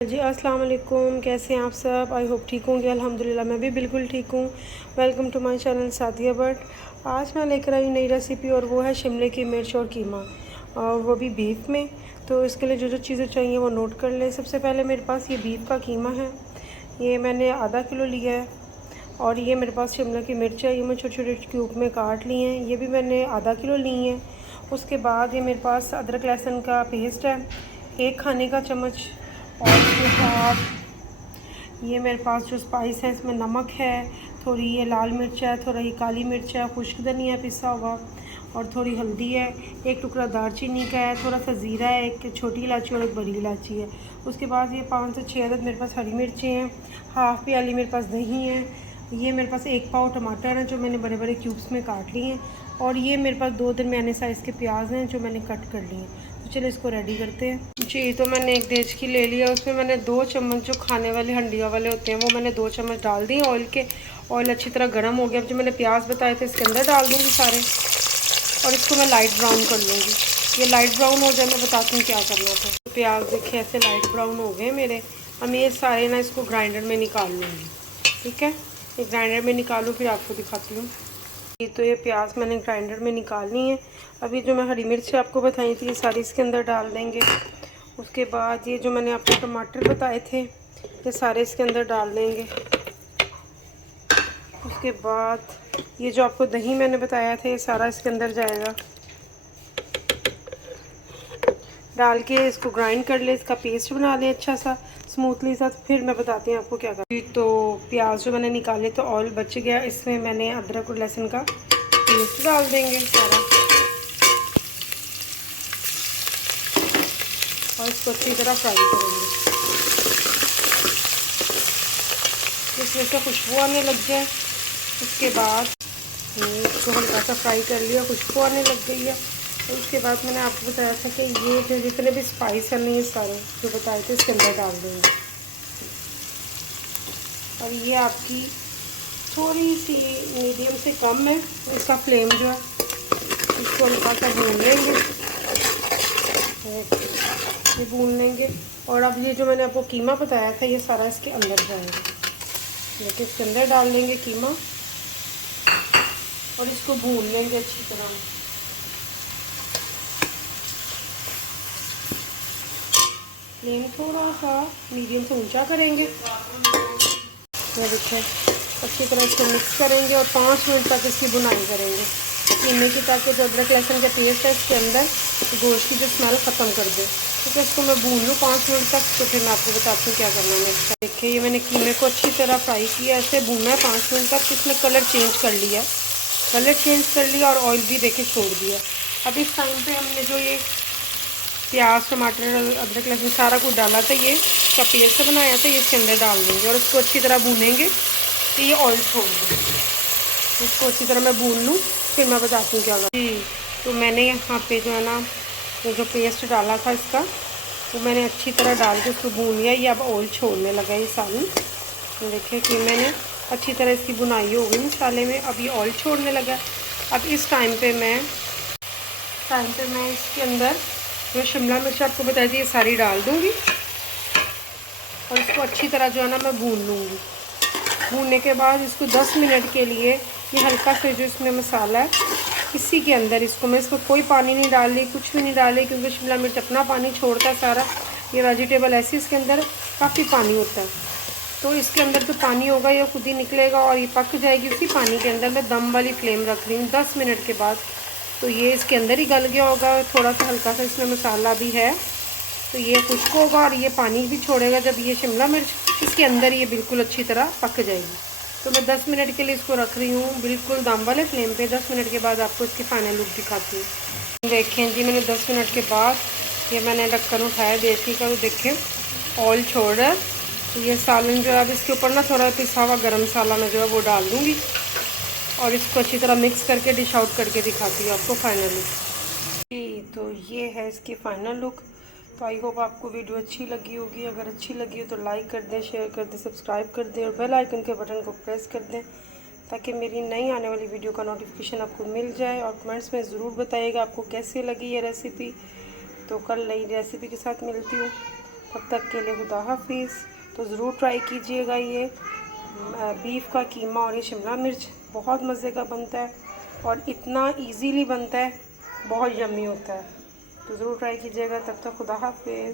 जी अस्सलाम वालेकुम, कैसे हैं आप सब। आई होप ठीक होंगे। अल्हम्दुलिल्लाह मैं भी बिल्कुल ठीक हूँ। Welcome to my channel Sadia Butt. आज मैं लेकर आई नई रेसिपी और वो है शिमले की मिर्च और कीमा, और वो भी बीफ में। तो इसके लिए जो जो चीज़ें चाहिए वो नोट कर लें। सबसे पहले मेरे पास ये बीफ का कीमा है, ये मैंने आधा किलो लिया है। और ये मेरे पास शिमला की मिर्च है, ये मैं छोटे छोटे क्यूब में काट ली हैं, ये भी मैंने आधा किलो ली हैं। उसके बाद ये मेरे पास अदरक लहसुन का पेस्ट है, 1 खाने का चम्मच। और उसके बाद ये मेरे पास जो स्पाइस है इसमें नमक है, थोड़ी ये लाल मिर्च है, थोड़ा ये काली मिर्च है, खुश्क धनिया पिसा हुआ, और थोड़ी हल्दी है, एक टुकड़ा दालचीनी का है, थोड़ा सा ज़ीरा है, एक छोटी इलायची और एक बड़ी इलायची है। उसके बाद ये 5 से 6 अदद मेरे पास हरी मिर्चें हैं, हाफ़ प्याली मेरे पास दही है, ये मेरे पास 1 पाव टमाटर है जो मैंने बड़े बड़े क्यूब्स में काट लिए हैं, और ये मेरे पास 2 दरमियाने साइज़ के प्याज हैं जो मैंने कट कर लिए हैं। तो चलिए इसको रेडी करते हैं। जी, तो मैंने एक देचकी ले लिया, उसमें मैंने 2 चम्मच जो खाने वाले हंडिया वाले होते हैं वो मैंने 2 चम्मच डाल दिए ऑयल के। ऑयल अच्छी तरह गर्म हो गया। अब जो मैंने प्याज बताए थे इसके अंदर डाल दूँगी सारे, और इसको मैं लाइट ब्राउन कर लूँगी। ये लाइट ब्राउन हो जाए मैं बताती हूँ क्या करना था। तो प्याज देखिए ऐसे लाइट ब्राउन हो गए मेरे। अब मैं ये सारे ना इसको ग्राइंडर में निकाल लूँगी। ठीक है, ये ग्राइंडर में निकालूँ फिर आपको दिखाती हूँ। तो ये प्याज मैंने ग्राइंडर में निकालनी है। अभी जो मैं हरी मिर्च आपको बताई थी ये सारी इसके अंदर डाल देंगे। उसके बाद ये जो मैंने आपको टमाटर बताए थे ये सारे इसके अंदर डाल देंगे। उसके बाद ये जो आपको दही मैंने बताया था ये सारा इसके अंदर जाएगा। डाल के इसको ग्राइंड कर ले, इसका पेस्ट बना लें अच्छा सा स्मूथली सा। फिर मैं बताती हूँ आपको क्या करना। तो प्याज जो मैंने निकाले तो ऑयल बच गया, इसमें मैंने अदरक और लहसुन का पेस्ट डाल देंगे सारा, और इसको अच्छी तरह फ्राई करेंगे जिसमें से खुशबू आने लग जाए। उसके बाद इसको हल्का सा फ्राई कर लिया, खुशबू आने लग गई है। और उसके बाद मैंने आपको बताया था कि ये जो जितने भी स्पाइस हैं ये सारे जो बताए थे इसके अंदर डाल देंगे। और ये आपकी थोड़ी सी मीडियम से कम है इसका फ्लेम जो है, इसको हल्का सा भून लेंगे, ये भून लेंगे। और अब ये जो मैंने आपको कीमा बताया था ये सारा इसके अंदर जाएगा। देखिए इसके अंदर डाल लेंगे कीमा और इसको भून लेंगे अच्छी तरह। फ्लेम थोड़ा सा मीडियम से ऊंचा करेंगे। ये देखिए अच्छी तरह इसको मिक्स करेंगे और 5 मिनट तक इसकी बुनाई करेंगे कीमे की, ताकि जो अदरक लहसुन का पेस्ट है इसके अंदर गोश्त की जो स्मेल ख़त्म कर दे। ठीक है, इसको मैं भून लूँ 5 मिनट तक, तो फिर मैं आपको बताती हूँ क्या करना है नेक्स्ट। देखिए ये मैंने कीमे को अच्छी तरह फ्राई किया, ऐसे भूनना है 5 मिनट तक। इसमें कलर चेंज कर लिया, और ऑयल भी देके छोड़ दिया। अब इस टाइम पे हमने जो ये प्याज टमाटर अदरक लहसुन सारा कुछ डाला था, ये का पेस्ट बनाया था, ये इसके अंदर डाल देंगे और इसको अच्छी तरह भूनेंगे तो ये ऑयल छोड़ दें। इसको अच्छी तरह मैं भून लूँ फिर मैं बताती हूँ क्या कर। जी, तो मैंने यहाँ पे जो है ना ये जो पेस्ट डाला था इसका वो मैंने अच्छी तरह डाल के उसको भून लिया। ये अब ऑयल छोड़ने लगा ये सालन। तो देखिए कि मैंने अच्छी तरह इसकी बुनाई हो गई मसाले में, अब ये ऑयल छोड़ने लगा। अब इस टाइम पे मैं इसके अंदर जो शिमला मिर्च आपको बताई थी ये सारी डाल दूँगी और इसको अच्छी तरह जो है ना मैं भून लूँगी। भूनने के बाद इसको 10 मिनट के लिए ये हल्का से जो इसमें मसाला है इसी के अंदर इसको कोई पानी नहीं डाल रही, कुछ भी नहीं डाल रही, क्योंकि शिमला मिर्च अपना पानी छोड़ता है सारा। ये वेजिटेबल ऐसी इसके अंदर काफ़ी पानी होता है, तो इसके अंदर जो पानी होगा ये खुद ही निकलेगा और ये पक जाएगी उसी पानी के अंदर। मैं दम वाली फ्लेम रख रही हूँ 10 मिनट के बाद। तो ये इसके अंदर ही गल गया होगा, थोड़ा सा हल्का सा इसमें मसाला भी है, तो ये खुश्क होगा और ये पानी भी छोड़ेगा जब ये शिमला मिर्च इसके अंदर ये बिल्कुल अच्छी तरह पक जाएगी। तो मैं 10 मिनट के लिए इसको रख रही हूँ बिल्कुल दम वाले फ्लेम पे। 10 मिनट के बाद आपको इसकी फाइनल लुक दिखाती हूँ। देखें जी, मैंने 10 मिनट के बाद ये मैंने ढक्कन उठाया देसी का, तो देखें ऑयल छोड़ रहा है। तो ये सालन जो है अब इसके ऊपर ना थोड़ा पिसा हुआ गर्म मसाला मैं जो है वो डाल दूँगी और इसको अच्छी तरह मिक्स करके डिश आउट करके दिखाती हूँ आपको फाइनल लुक। जी, तो ये है इसकी फ़ाइनल लुक। तो आई होप आपको वीडियो अच्छी लगी होगी। अगर अच्छी लगी हो तो लाइक कर दें, शेयर कर दें, सब्सक्राइब कर दें और बेल आइकन के बटन को प्रेस कर दें ताकि मेरी नई आने वाली वीडियो का नोटिफिकेशन आपको मिल जाए। और कमेंट्स में ज़रूर बताइएगा आपको कैसी लगी ये रेसिपी। तो कल नई रेसिपी के साथ मिलती हूँ। तब तक के लिए खुदा हाफिज़। तो ज़रूर ट्राई कीजिएगा ये बीफ का कीमा और ये शिमला मिर्च बहुत मज़े का बनता है और इतना इजीली बनता है, बहुत यम्मी होता है। तो ज़रूर ट्राई कीजिएगा। तब तक खुदा हाफिज़।